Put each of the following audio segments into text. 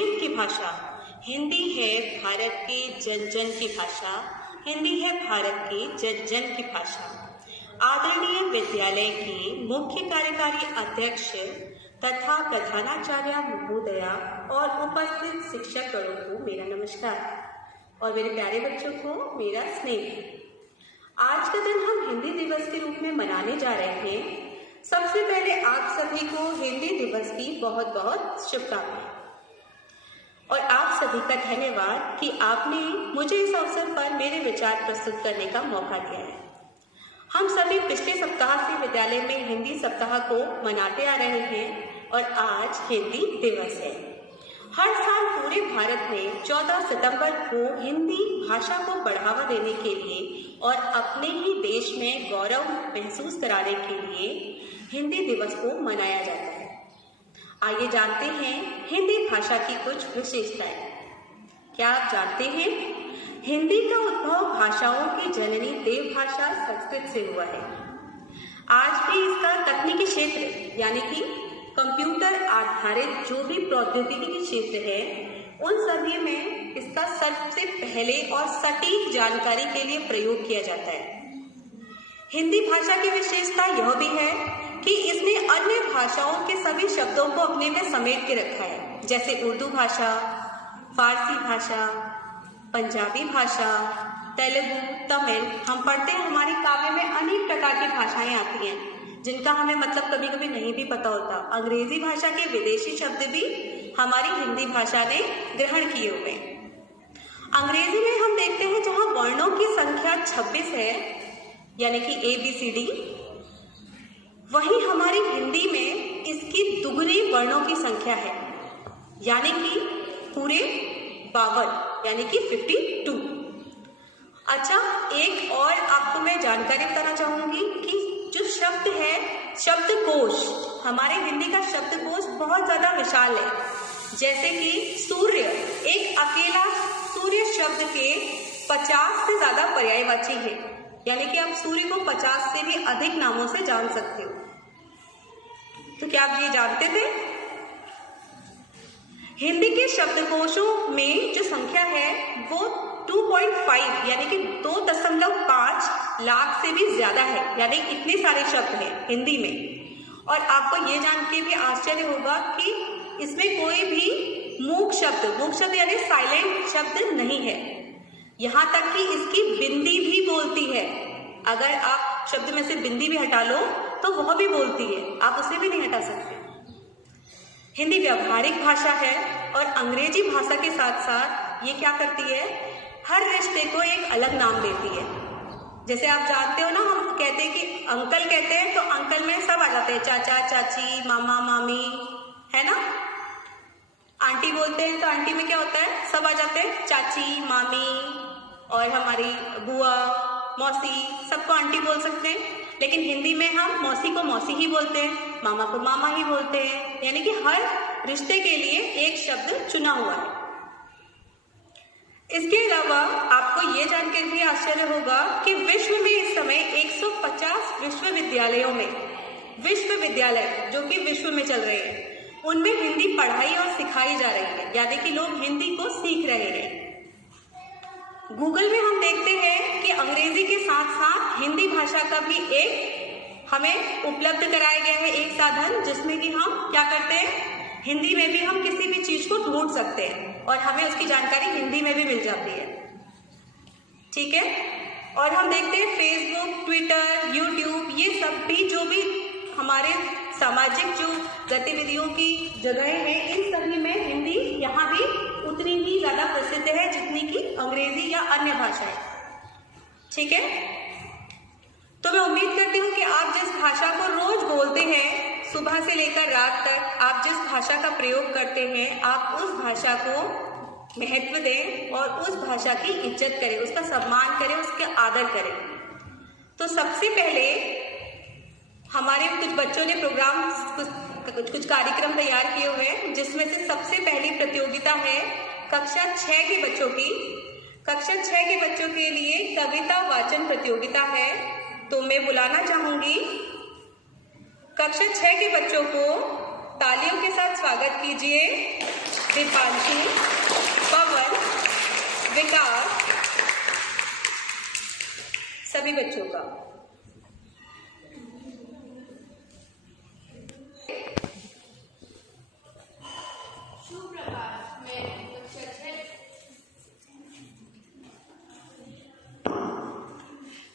प्रेम की भाषा। हिंदी है भारत के जन जन की भाषा। हिंदी है भारत के जन जन की भाषा। आदरणीय विद्यालय के मुख्य कार्यकारी अध्यक्ष तथा प्रधानाचार्य महोदया और उपस्थित शिक्षकगणों को मेरा नमस्कार और मेरे प्यारे बच्चों को मेरा स्नेह। आज का दिन हम हिंदी दिवस के रूप में मनाने जा रहे हैं। सबसे पहले आप सभी को हिंदी दिवस की बहुत बहुत शुभकामनाएं और आप सभी का धन्यवाद कि आपने मुझे इस अवसर पर मेरे विचार प्रस्तुत करने का मौका दिया है। हम सभी पिछले सप्ताह से विद्यालय में हिंदी सप्ताह को मनाते आ रहे हैं और आज हिंदी दिवस है। हर साल पूरे भारत में 14 सितंबर को हिंदी भाषा को बढ़ावा देने के लिए और अपने ही देश में गौरव महसूस कराने के लिए हिंदी दिवस को मनाया जाता है। आइए जानते हैं हिंदी भाषा की कुछ विशेषताएं। क्या आप जानते हैं हिंदी का उद्भव भाषाओं की जननी देव भाषा संस्कृत से हुआ है। आज भी इसका तकनीकी क्षेत्र यानी कि कंप्यूटर आधारित जो भी प्रौद्योगिकी के क्षेत्र है उन सभी में इसका सबसे पहले और सटीक जानकारी के लिए प्रयोग किया जाता है। हिंदी भाषा की विशेषता यह भी है कि इसने अन्य भाषाओं के सभी शब्दों को अपने में समेट के रखा है, जैसे उर्दू भाषा, फारसी भाषा, पंजाबी भाषा, तेलुगु, तमिल। हम पढ़ते हैं हमारी काव्य में अनेक प्रकार की भाषाएं आती हैं जिनका हमें मतलब कभी कभी नहीं भी पता होता। अंग्रेजी भाषा के विदेशी शब्द भी हमारी हिंदी भाषा ने ग्रहण किए हुए। अंग्रेजी में हम देखते हैं जहां वर्णों की संख्या 26 है यानी कि ABCD, वहीं हमारी हिंदी में इसकी दुगनी वर्णों की संख्या है यानी कि पूरे 52 यानी कि 52। अच्छा, एक और आपको मैं जानकारी बताना चाहूंगी कि जो शब्द है, शब्दकोश, हमारे हिंदी का शब्दकोश बहुत ज्यादा विशाल है। जैसे कि सूर्य, एक अकेला सूर्य शब्द के 50 से ज्यादा पर्यायवाची है, यानी कि आप सूर्य को 50 से भी अधिक नामों से जान सकते हो। तो क्या आप ये जानते थे? हिंदी के शब्दकोशों में जो संख्या है वो 2.5 यानी कि 2.5 लाख से भी ज्यादा है, यानी इतने सारे शब्द हैं हिंदी में। और आपको ये जान के भी आश्चर्य होगा कि इसमें कोई भी मूक शब्द यानी साइलेंट शब्द नहीं है। यहाँ तक कि इसकी बिंदी भी बोलती है। अगर आप शब्द में से बिंदी भी हटा लो तो वह भी बोलती है, आप उसे भी नहीं हटा सकते। हिंदी व्यावहारिक भाषा है और अंग्रेजी भाषा के साथ साथ ये क्या करती है, हर रिश्ते को एक अलग नाम देती है। जैसे आप जानते हो ना, हम कहते हैं कि अंकल कहते हैं तो अंकल में सब आ जाते हैं, चाचा चाची, मामा मामी, है ना। आंटी बोलते हैं तो आंटी में क्या होता है, सब आ जाते हैं, चाची, मामी और हमारी बुआ, मौसी, सबको आंटी बोल सकते हैं। लेकिन हिंदी में हम मौसी को मौसी ही बोलते हैं, मामा को मामा ही बोलते हैं, यानी कि हर रिश्ते के लिए एक शब्द चुना हुआ है। इसके अलावा आपको ये जानकर भी आश्चर्य होगा कि विश्व में इस समय 150 विश्वविद्यालयों में, विश्वविद्यालय जो कि विश्व में चल रहे हैं, उनमें हिंदी पढ़ाई और सिखाई जा रही है, यानी कि लोग हिंदी को सीख रहे हैं। गूगल में हम देखते हैं कि अंग्रेजी के साथ साथ हिंदी भाषा का भी एक हमें उपलब्ध कराया गया है एक साधन, जिसमें कि हम क्या करते हैं, हिंदी में भी हम किसी भी चीज को ढूंढ सकते हैं और हमें उसकी जानकारी हिंदी में भी मिल जाती है। ठीक है। और हम देखते हैं फेसबुक, ट्विटर, यूट्यूब, ये सब भी जो भी हमारे सामाजिक जो गतिविधियों की जगहें हैं, इन सभी में हिंदी यहाँ भी उतनी ही ज्यादा प्रसिद्ध है जितनी कि अंग्रेजी या अन्य भाषाएं। ठीक है। तो मैं उम्मीद करती हूँ कि आप जिस भाषा को रोज बोलते हैं, सुबह से लेकर रात तक आप जिस भाषा का प्रयोग करते हैं, आप उस भाषा को महत्व दें और उस भाषा की इज्जत करें, उसका सम्मान करें, उसका आदर करें। तो सबसे पहले हमारे कुछ बच्चों ने प्रोग्राम, कुछ कार्यक्रम तैयार किए हुए हैं, जिसमें से सबसे पहली प्रतियोगिता है कक्षा 6 के बच्चों की। कक्षा 6 के बच्चों के लिए कविता वाचन प्रतियोगिता है। तो मैं बुलाना चाहूंगी कक्षा 6 के बच्चों को, तालियों के साथ स्वागत कीजिए। दीपांशी, पवन, विकास, सभी बच्चों का।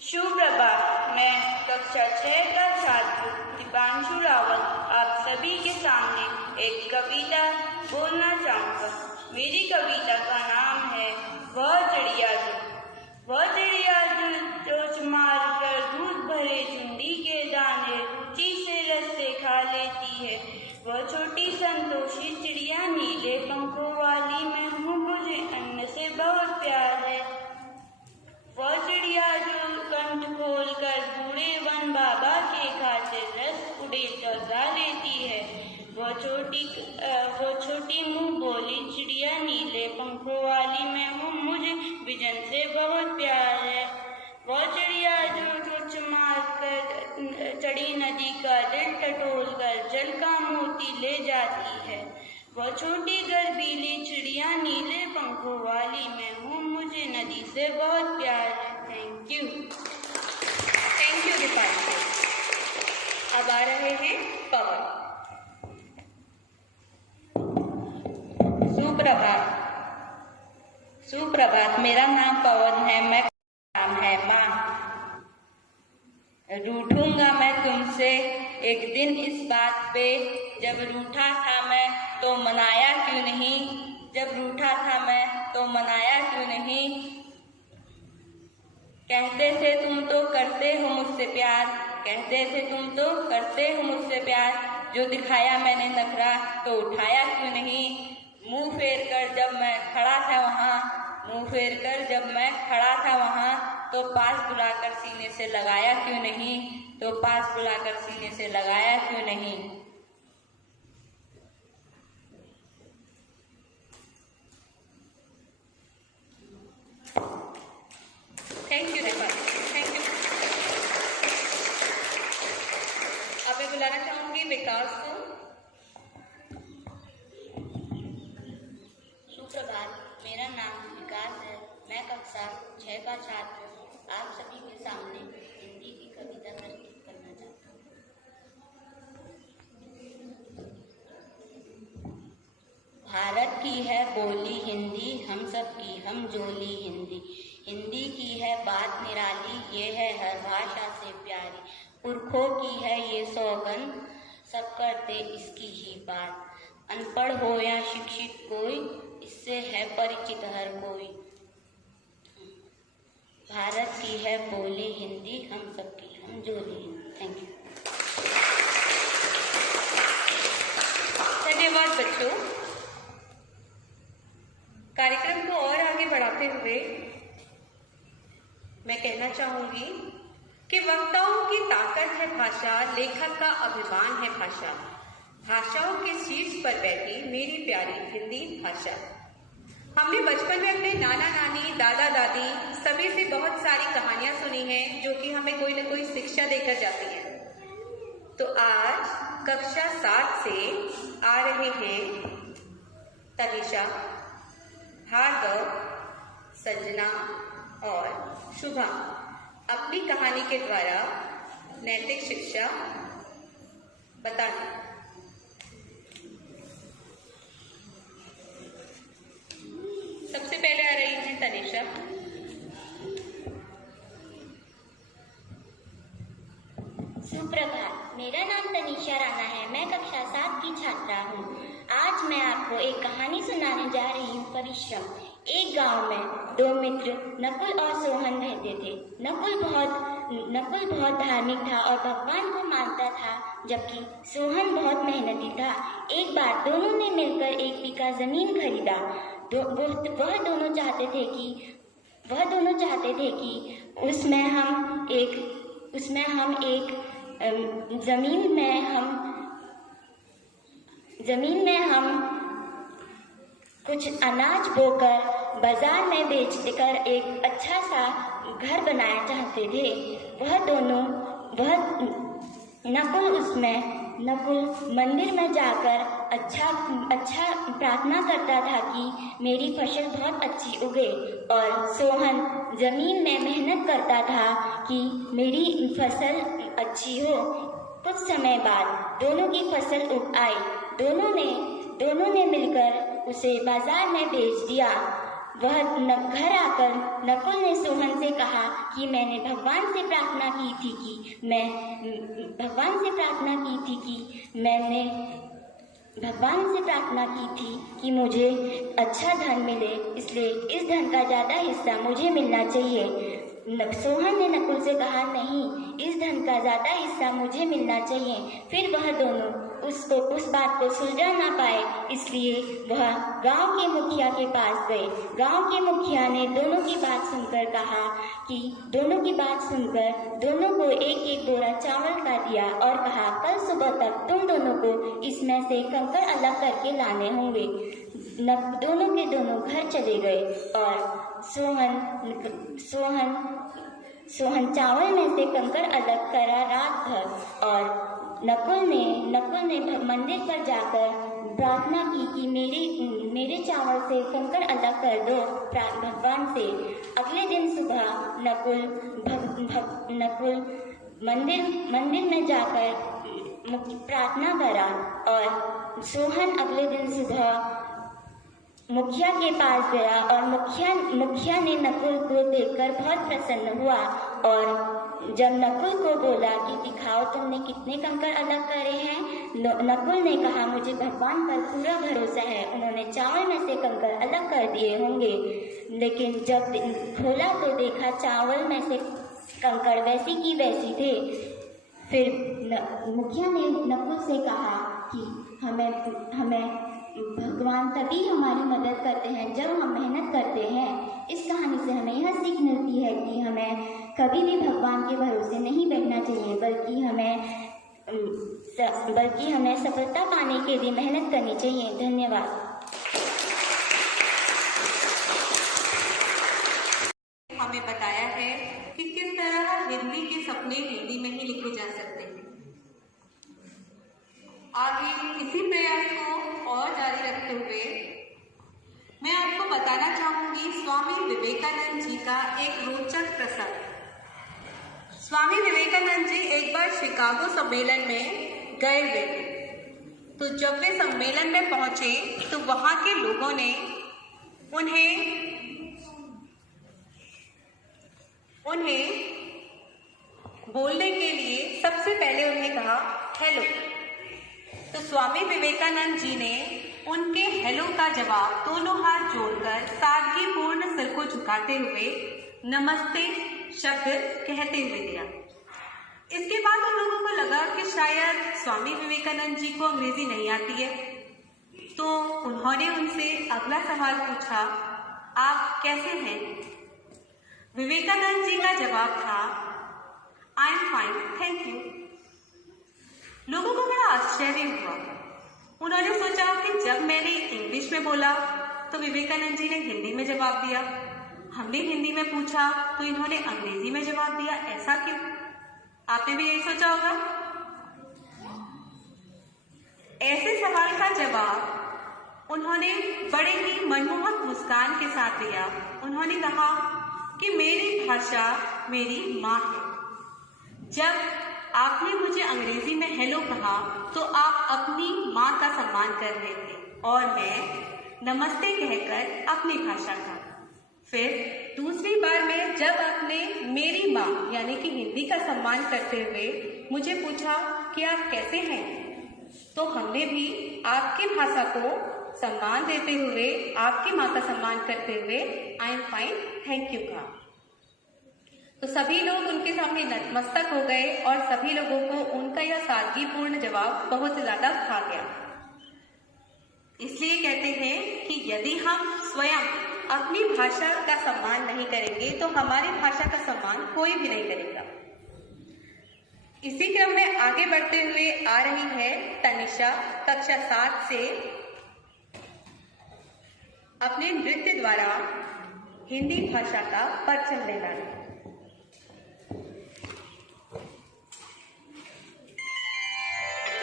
सुप्रभात, मैं कक्षा 6 का छात्र दीपांशु रावत आप सभी के सामने एक कविता बोलना चाहूँगा। मेरी कविता का नाम है वह चिड़िया जो चोंच मार कर दूध भरे चुंडी के दाने रुचि से रस्से खा लेती है। वह छोटी संतोषी चिड़िया नीले पंखों वाली मैं हूँ, मुझे अन्न से बहुत प्यार है। वह चिड़िया जो कंठ खोल कर बूढ़े वन बाबा के खातिर रस उड़े चौरा लेती है। वो छोटी मुंह बोली चिड़िया नीले पंखों वाली मैं हूँ, मुझे बिजन से बहुत प्यार है। वह चिड़िया जो चोंच मार कर चढ़ी नदी का दिल टटोल कर जल का मोती ले जाती है। वह छोटी गर्वीली चिड़िया नीले पंखों वाली मैं हूँ, मुझे नदी से बहुत प्यार है। Thank you Deepanshi. अब आ रहे हैं पवन। सुप्रभात, मेरा नाम पवन है, मैं नाम है माँ। रूठूंगा मैं तुमसे एक दिन इस बात पे, जब रूठा था मैं तो मनाया क्यों नहीं, जब रूठा था मैं तो मनाया क्यों नहीं। कहते थे तुम तो करते हो मुझसे प्यार, कहते थे तुम तो करते हो मुझसे प्यार, जो दिखाया मैंने नखरा तो उठाया क्यों नहीं। मुंह फेर कर जब मैं खड़ा था वहाँ, तो पास बुलाकर सीने से लगाया क्यों नहीं, तो पास बुलाकर सीने से लगाया क्यों नहीं। Thank you thank you. अब मैं बुलाना चाहूंगी विकास को। सुप्रभात, मेरा नाम विकास है, मैं कक्षा 6 का छात्र आप सभी के सामने हिंदी की कविता प्रस्तुत करना चाहता हूँ। भारत की है बोली हिंदी, हम सब की हम जोली हिंदी, हिंदी की है बात निराली, ये है हर भाषा से प्यारी, पुरखों की है ये सौगंध, सब करते इसकी ही बात। अनपढ़ हो या शिक्षित कोई, इससे है परिचित हर कोई। भारत की है बोली हिंदी, हम सबकी हम जोली हिंदी। Thank you. धन्यवाद बच्चों। कार्यक्रम को और आगे बढ़ाते हुए मैं कहना चाहूंगी कि वक्ताओं की ताकत है भाषा, लेखक का अभिमान है भाषा, भाषाओं के शीर्ष पर बैठी मेरी प्यारी हिंदी भाषा। हमने बचपन में अपने नाना नानी, दादा दादी सभी से बहुत सारी कहानियां सुनी हैं जो कि हमें कोई न कोई शिक्षा देकर जाती हैं। तो आज कक्षा 7 से आ रहे हैं तनिषा, भार्गव, संजना और शुभा अपनी कहानी के द्वारा नैतिक शिक्षा बताएं। सबसे पहले आ रही है तनिषा। सुप्रभात, मेरा नाम तनिषा राणा है, मैं कक्षा 7 की छात्रा हूँ। आज मैं आपको एक कहानी सुनाने जा रही हूँ, परिश्रम। एक गांव में 2 मित्र नकुल और सोहन रहते थे। नकुल बहुत धार्मिक था और भगवान को मानता था, जबकि सोहन बहुत मेहनती था। एक बार दोनों ने मिलकर 1 बीघा जमीन खरीदा। वह दोनों चाहते थे कि उसमें हम एक जमीन में हम कुछ अनाज बोकर बाजार में बेचकर एक अच्छा सा घर बनाना चाहते थे। नकुल उसमें नकुल मंदिर में जाकर अच्छा प्रार्थना करता था कि मेरी फसल बहुत अच्छी उगे, और सोहन जमीन में मेहनत करता था कि मेरी फसल अच्छी हो। कुछ समय बाद दोनों की फसल उग आई। दोनों ने मिलकर उसे बाजार में बेच दिया। वह घर आकर नकुल ने सोहन से कहा कि मैंने भगवान से प्रार्थना की थी कि मुझे अच्छा धन मिले, इसलिए इस धन का ज़्यादा हिस्सा मुझे मिलना चाहिए। सोहन ने नकुल से कहा, नहीं, इस धन का ज़्यादा हिस्सा मुझे मिलना चाहिए। फिर वह दोनों उस बात को सुलझा ना पाए, इसलिए वह गांव के मुखिया के पास गए। गांव के मुखिया ने दोनों की बात सुनकर दोनों को एक बोरा चावल का दिया और कहा, कल सुबह तक तुम दोनों को इसमें से कंकड़ अलग करके लाने होंगे। दोनों के दोनों घर चले गए और सोहन चावल में से कंकड़ अलग करा रात भर, और नकुल ने मंदिर पर जाकर प्रार्थना की कि मेरे चावल से कंकड़ अलग कर दो भगवान से। अगले दिन सुबह नकुल मंदिर में जाकर प्रार्थना करा, और सोहन अगले दिन सुबह मुखिया के पास गया, और मुखिया ने नकुल को देखकर बहुत प्रसन्न हुआ, और जब नकुल को बोला कि दिखाओ तुमने कितने कंकड़ अलग करे हैं, नकुल ने कहा, मुझे भगवान पर पूरा भरोसा है, उन्होंने चावल में से कंकड़ अलग कर दिए होंगे। लेकिन जब खोला तो देखा चावल में से कंकड़ वैसी की वैसी थे। फिर मुखिया ने नकुल से कहा कि हमें भगवान तभी हमारी मदद करते हैं जब हम मेहनत करते हैं। इस कहानी से हमें यह सीख मिलती है कि हमें कभी भी भगवान के भरोसे नहीं बैठना चाहिए, बल्कि हमें सफलता पाने के लिए मेहनत करनी चाहिए। धन्यवाद। हमें बताया है कि किस तरह हिंदी के सपने हिंदी में ही लिखे जा सकते हैं। आगे इसी प्रयास को और जारी रखते हुए मैं आपको बताना चाहूंगी स्वामी विवेकानंद जी का एक रोचक प्रसंग। स्वामी विवेकानंद जी एक बार शिकागो सम्मेलन में गए हुए थे। तो जब वे सम्मेलन में पहुंचे तो वहां के लोगों ने उन्हें बोलने के लिए सबसे पहले उन्हें कहा हेलो। तो स्वामी विवेकानंद जी ने उनके हेलो का जवाब दोनों हाथ जोड़कर सादगीपूर्ण सिर को झुकाते हुए नमस्ते शब्द कहते हुए दिया। इसके बाद उन लोगों को लगा कि शायद स्वामी विवेकानंद जी को अंग्रेजी नहीं आती है, तो उन्होंने उनसे अगला सवाल पूछा, आप कैसे हैं? विवेकानंद जी का जवाब था, I am fine, thank you. लोगों को बड़ा आश्चर्य हुआ। उन्होंने सोचा कि जब मैंने इंग्लिश में बोला तो विवेकानंद जी ने हिंदी में जवाब दिया, हमने हिंदी में पूछा तो इन्होंने अंग्रेजी में जवाब दिया, ऐसा क्यों? आपने भी यही सोचा होगा। ऐसे सवाल का जवाब उन्होंने बड़े ही मनमोहक मुस्कान के साथ दिया। उन्होंने कहा कि मेरी भाषा मेरी माँ है। जब आपने मुझे अंग्रेजी में हेलो कहा तो आप अपनी माँ का सम्मान कर रहे थे, और मैं नमस्ते कहकर अपनी भाषा का। फिर दूसरी बार में जब आपने मेरी माँ यानी कि हिंदी का सम्मान करते हुए मुझे पूछा कि आप कैसे हैं, तो हमने भी आपकी भाषा को सम्मान देते हुए, आपकी माँ का सम्मान करते हुए I am fine, thank you कहा। तो सभी लोग उनके सामने नतमस्तक हो गए और सभी लोगों को उनका यह सादगीपूर्ण जवाब बहुत ज्यादा भा गया। इसलिए कहते हैं कि यदि हम स्वयं अपनी भाषा का सम्मान नहीं करेंगे तो हमारी भाषा का सम्मान कोई भी नहीं करेगा। इसी क्रम में आगे बढ़ते हुए आ रही है तनिषा कक्षा 7 से अपने नृत्य द्वारा हिंदी भाषा का परचम लहराना।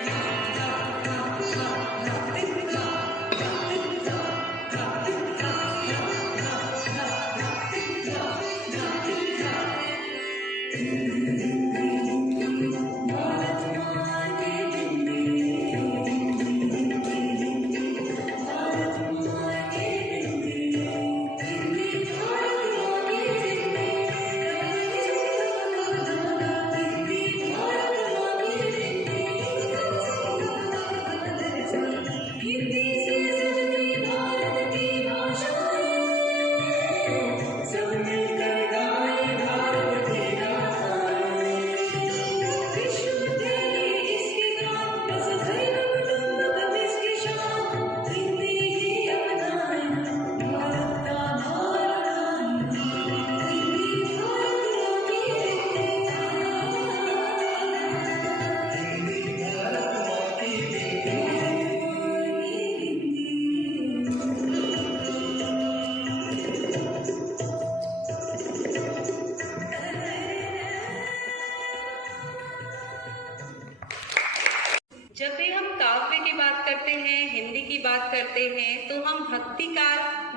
Yeah.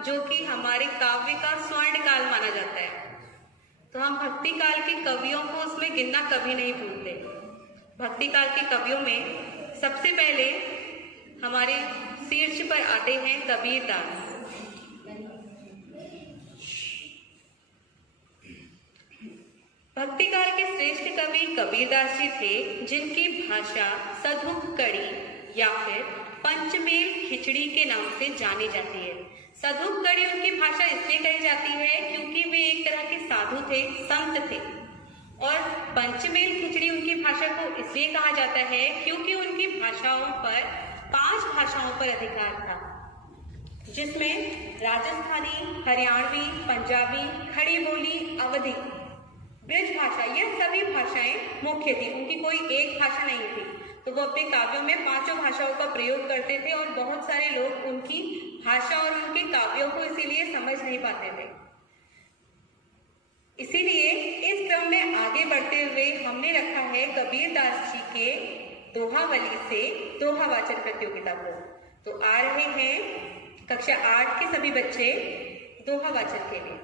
जो कि हमारे काव्य का स्वर्ण काल माना जाता है। तो हम भक्ति काल के कवियों को उसमें गिनना कभी नहीं भूलते। भक्ति काल के कवियों में सबसे पहले हमारे शीर्ष पर आते हैं कबीरदास। भक्ति काल के श्रेष्ठ कवि कबीरदास जी थे, जिनकी भाषा सधुक कड़ी या फिर पंचमेल खिचड़ी के नाम से जानी जाती है। सधुक कड़ी उनकी भाषा इसलिए कही जाती है क्योंकि वे एक तरह के साधु थे, संत थे। और पंचमेल खिचड़ी उनकी भाषा को इसलिए कहा जाता है क्योंकि उनकी भाषाओं पर 5 भाषाओं पर अधिकार था, जिसमें राजस्थानी, हरियाणवी, पंजाबी, खड़ी बोली, अवधी, ब्रज भाषा, यह सभी भाषाएं मुख्य थी। उनकी कोई एक भाषा नहीं थी। तो वो अपने काव्यों में 5 भाषाओं का प्रयोग करते थे और बहुत सारे लोग उनकी भाषा और उनके काव्यों को इसीलिए समझ नहीं पाते थे। इसीलिए इस क्रम में आगे बढ़ते हुए हमने रखा है कबीरदास जी के दोहावली से दोहावाचन प्रतियोगिता को। तो आ रहे हैं कक्षा 8 के सभी बच्चे दोहावाचन के लिए।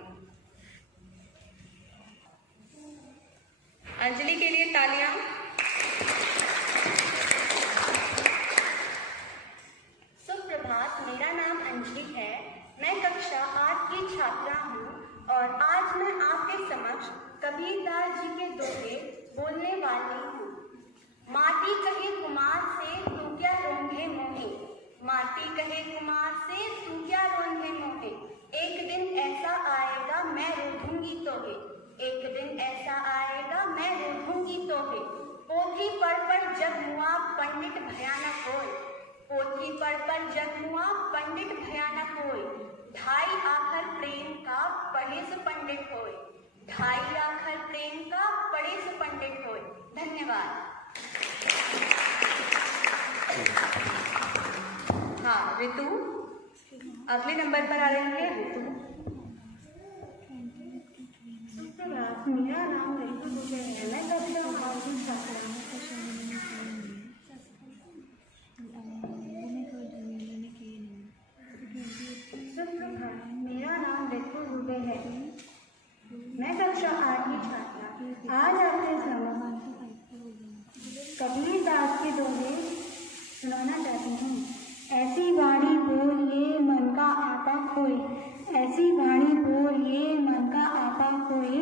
अंजलि के लिए तालियां। सुप्रभात, मेरा नाम अंजलि है। मैं कक्षा 8 की छात्रा हूँ और आज मैं आपके समक्ष कबीरदास जी के दोहे बोलने वाली हूँ। माटी कहे कुमार से तू क्या रोंगे मोहे, माटी कहे कुमार से तू क्या रोंगे मोहे। एक दिन ऐसा आएगा मैं रोधूंगी तोहे, एक दिन ऐसा आएगा मैं रोधूंगी तोहे। पोथी पढ़ जग मुआ पंडित भयानक होय, पोथी पढ़ जग मुआ पंडित भयानक होय। ढाई आखर प्रेम का पढ़े से पंडित होय, ढाई आखर प्रेम का पढ़े से पंडित होय। धन्यवाद। हाँ ऋतु, अगले नंबर पर आ रही है ऋतु। मेरा नाम ऋतु दुबे है। मैं कक्षा 8 की छात्रा हूँ। मेरा नाम ऋतु दुबे है। मैं कक्षा 8 की छात्रा। आज आपके समक्ष कबीरदास के दोहे सुनाना चाहती हूँ। ऐसी वाणी बोलिए मन का आपा खोए, ऐसी वाणी बोलिए मन का आपा खोए।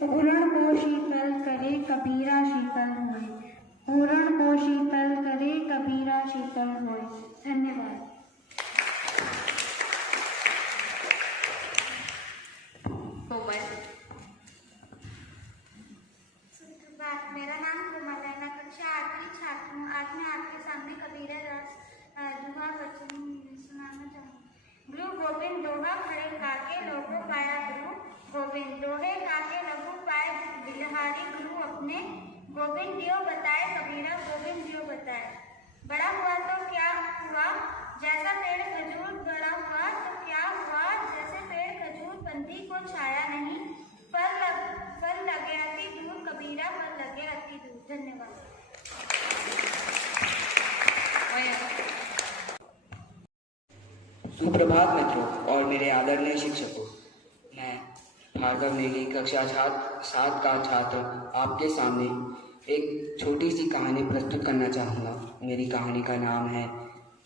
पूरण को शीतल करे कबीरा शीतल होए, पूरण को शीतल करे कबीरा शीतल होए। धन्यवाद। सुप्रभात, मेरा नाम कोमल है। मैं कक्षा 8 की छात्र हूँ। आज मैं आपके सामने कबीरदास दोहा वचन सुनाना चाहूँगी। गुरु गोविंद दोहा खड़े काके लोगो पाया गुरु गोविंद, दोहे काके लघु पाए बिलहारी गुरु अपने। गोविंद दियो बताए कबीरा, गोविंद दियो बताए। बड़ा हुआ तो क्या हुआ, जैसा पेड़ खजूर बड़ा हुआ तो क्या हुआ, जैसे पेड़ खजूर पंथी को छाया नहीं। फल लगे अति दूर कबीरा, फल लगे अति दूर। धन्यवाद। सुप्रभात मित्रों और मेरे आदरणीय शिक्षकों। मैं भार्गव नेगी कक्षा 7 का छात्र आपके सामने एक छोटी सी कहानी प्रस्तुत करना चाहूँगा। मेरी कहानी का नाम है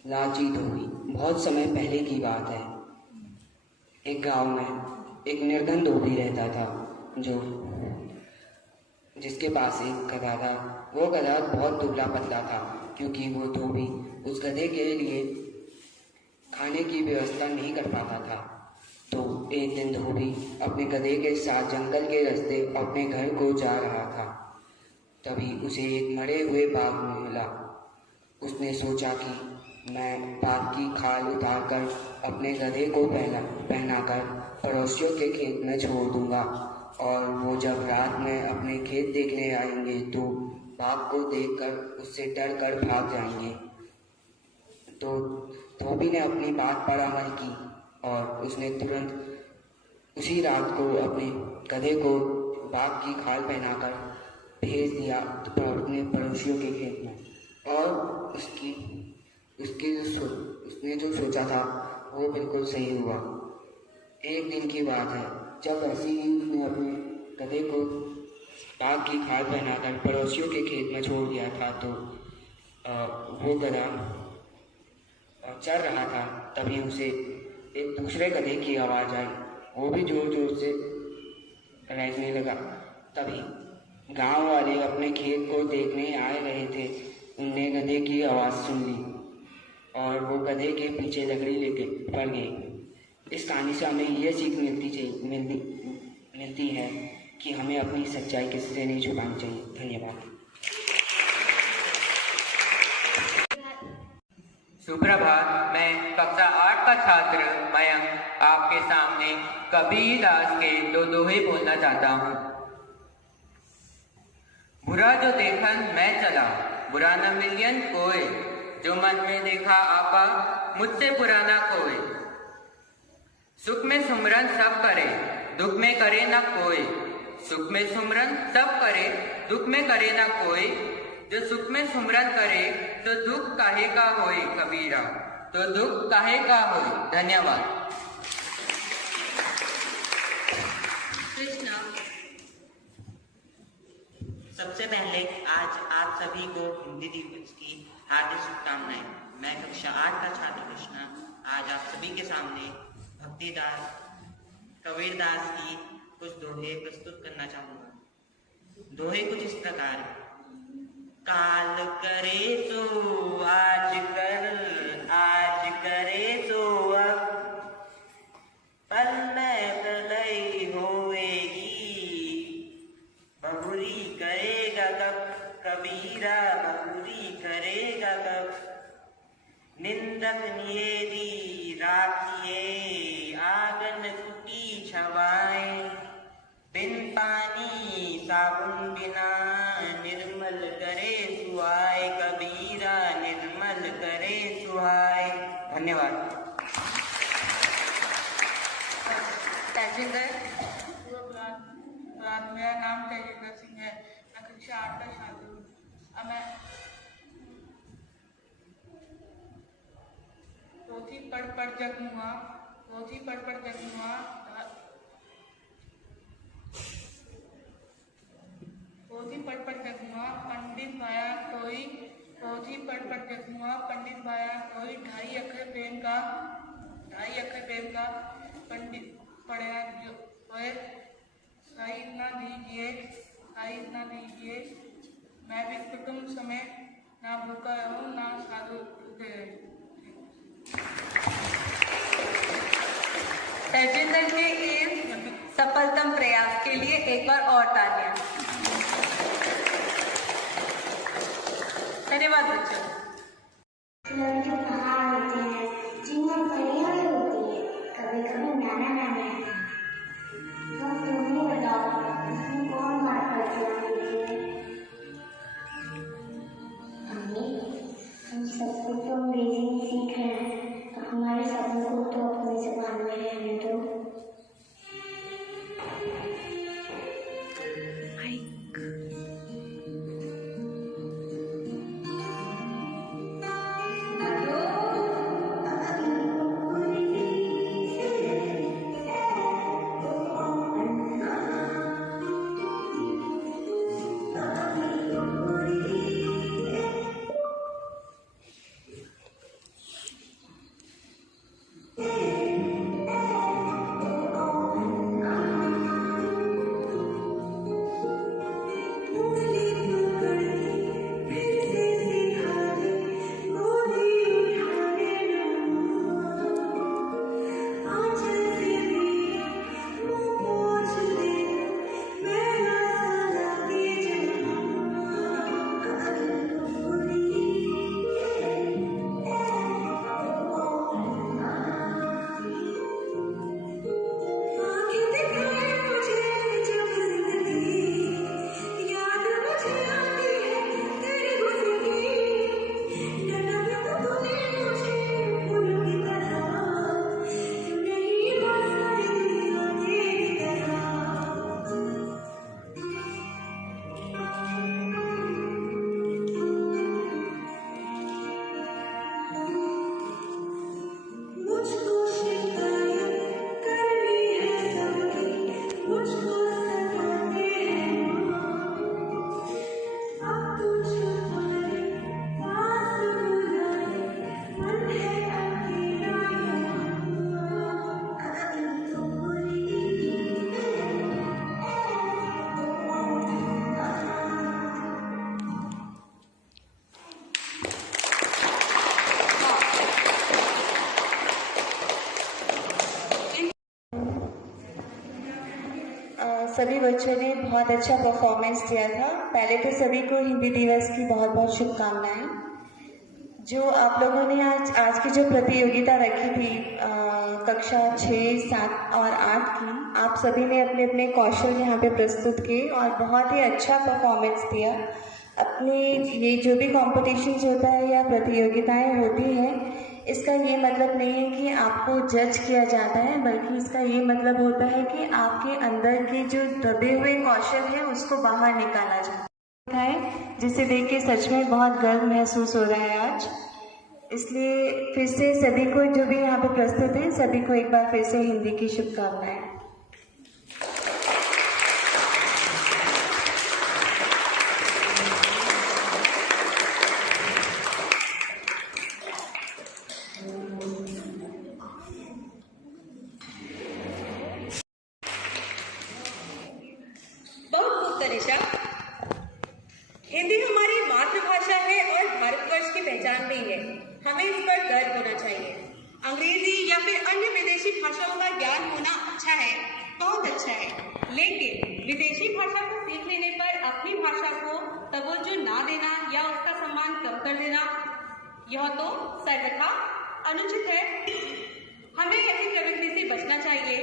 लाची धोबी। बहुत समय पहले की बात है। एक गांव में एक निर्धन धोबी रहता था, जिसके पास एक गधा था। वो गधा बहुत दुबला पतला था, क्योंकि वो धोबी उस गधे के लिए खाने की व्यवस्था नहीं कर पाता था। तो एक दिन धोबी अपने गधे के साथ जंगल के रास्ते अपने घर को जा रहा था। तभी उसे एक मरे हुए बाघ मिला। उसने सोचा कि मैं बाघ की खाल उतारकर अपने गधे को पहनाकर पड़ोसियों के खेत में छोड़ दूंगा, और वो जब रात में अपने खेत देखने आएंगे तो बाघ को देखकर उससे डर कर भाग जाएंगे। तो धोबी ने अपनी बात पर अमल की और उसने तुरंत उसी रात को अपने गधे को बाघ की खाल पहनाकर भेज दिया अपने पड़ोसियों के खेत में। और उसने जो सोचा था वो बिल्कुल सही हुआ। एक दिन की बात है जब ऐसे ही उसने अपने गधे को बाघ की खाल पहनाकर पड़ोसियों के खेत में छोड़ दिया था। तो वो गधा चल रहा था, तभी उसे एक दूसरे गधे की आवाज़ आई। वो भी जोर जोर से रेंगने लगा। तभी गांव वाले अपने खेत को देखने आए रहे थे। उनने गधे की आवाज़ सुन ली और वो गधे के पीछे लकड़ी लेके पड़ गए। इस कहानी से हमें यह सीख मिलती है कि हमें अपनी सच्चाई किसी से नहीं छुपानी चाहिए। धन्यवाद। सुप्रभात। मैं कक्षा 8 का छात्र मयंक आपके सामने कबीर दास के 2 दोहे बोलना चाहता हूँ। बुरा जो देखन मैं चला, बुरा न मिलियन कोय, जो मन में देखा आपा, मुझसे बुरा ना कोय। सुख में सुमरन सब करे, दुख में करे न कोई। सुख में सुमरन सब करे, दुख में करे न कोई। जो सुख में सुमरन करे तो दुख काहे का होए कबीरा, तो दुख काहे का होए। धन्यवाद। कृष्णा, सबसे पहले आज आप सभी को हिंदी दिवस की हार्दिक शुभकामनाएं। मैं कक्षा 8 का छात्र कृष्णा आज आप सभी के सामने भक्तिदास कबीर दास की कुछ दोहे प्रस्तुत करना चाहूंगा। दोहे कुछ इस प्रकार: काल करे तो आज कर, आज करे तो अब, पल में प्रलय होएगी, बहुरी करेगा कब कबीरा, बहुरी करेगा कब। निंदक नियेदी राखिए, आंगन कुटी छवाएं, बिन पानी साबुन बिना निर्मल करे सुहाए कबीरा, निर्मल करे सुहाए। धन्यवाद। तेजिंदर, मेरा नाम तेजिंदर सिंह है। मैं कक्षा 8 का छात्र हूँ। अब मैं पोथी पढ़ जगमुआ, पोथी पढ़ जगमुआ, पोथी पढ़ जगमुआ, पंडित भाया कोई, पोथी पढ़ जगमुआ, पंडित भाया कोई। 2.5 अक्षर प्रेम का, 2.5 अक्षर प्रेम का, पंडित पढ़ा जो होए, साहिब ना दीजिए, साहिब ना दीजिए। मैं भी कुटुंब समेत ना भूखा हूँ ना साधु दे। तेजिंदर के इस सफलतम प्रयास के लिए एक बार और तालियां। धन्यवाद बच्चों। जो पहाड़ होते हैं, जिनमें परियां होती है, कभी कभी नाना नानी आते हैं। तो तुम्हें बताओ, इसमें कौन बात करती है? हम सबको तो अंग्रेजी में सीख रहे हैं, तो हमारे सपनों को तो अपनी जुबान में रहने दो। सभी बच्चों ने बहुत अच्छा परफॉर्मेंस दिया था। पहले तो सभी को हिंदी दिवस की बहुत बहुत शुभकामनाएं। जो आप लोगों ने आज की जो प्रतियोगिता रखी थी कक्षा 6, 7 और 8 की, आप सभी ने अपने अपने कौशल यहाँ पे प्रस्तुत किए और बहुत ही अच्छा परफॉर्मेंस दिया। अपने ये जो भी कॉम्पिटिशन्स होता है या प्रतियोगिताएं होती हैं, इसका ये मतलब नहीं है कि आपको जज किया जाता है, बल्कि इसका ये मतलब होता है कि आपके अंदर के जो दबे हुए कौशल है उसको बाहर निकाला जाता है, जिसे देख के सच में बहुत गर्व महसूस हो रहा है आज। इसलिए फिर से सभी को जो भी यहाँ पे प्रस्तुत है, सभी को एक बार फिर से हिंदी की शुभकामनाएं। तनिषा, हिंदी हमारी मातृभाषा है और भारतवर्ष की पहचान भी है। हमें इस पर गर्व होना चाहिए। अंग्रेजी या फिर अन्य विदेशी भाषाओं का ज्ञान होना अच्छा है, बहुत अच्छा है, लेकिन विदेशी भाषा को सीख लेने पर अपनी भाषा को तवज्जो ना देना या उसका सम्मान कम कर देना, यह तो सर्वथा अनुचित है। हमें ऐसी प्रवृत्ति से बचना चाहिए।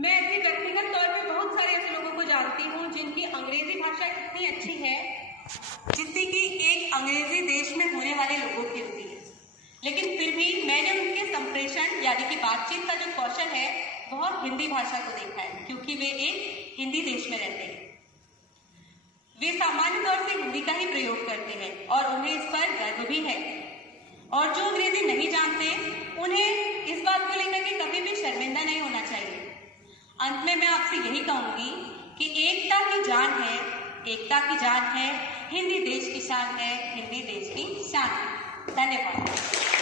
मैं अपने व्यक्तिगत तौर पे बहुत सारे ऐसे लोगों को जानती हूँ जिनकी अंग्रेजी भाषा इतनी अच्छी है जितनी कि एक अंग्रेजी देश में होने वाले लोगों की होती है, लेकिन फिर भी मैंने उनके संप्रेषण यानी कि बातचीत का जो कौशल है वह हिंदी भाषा को देखा है, क्योंकि वे एक हिंदी देश में रहते हैं। वे सामान्य तौर से हिंदी का ही प्रयोग करते हैं और उन्हें इस पर गर्व भी है। और जो अंग्रेजी नहीं जानते उन्हें इस बात को लेकर के कभी भी शर्मिंदा नहीं होना चाहिए। अंत में मैं आपसे यही कहूंगी कि एकता की जान है, एकता की जान है, हिंदी देश की शान है, हिंदी देश की शान है। धन्यवाद।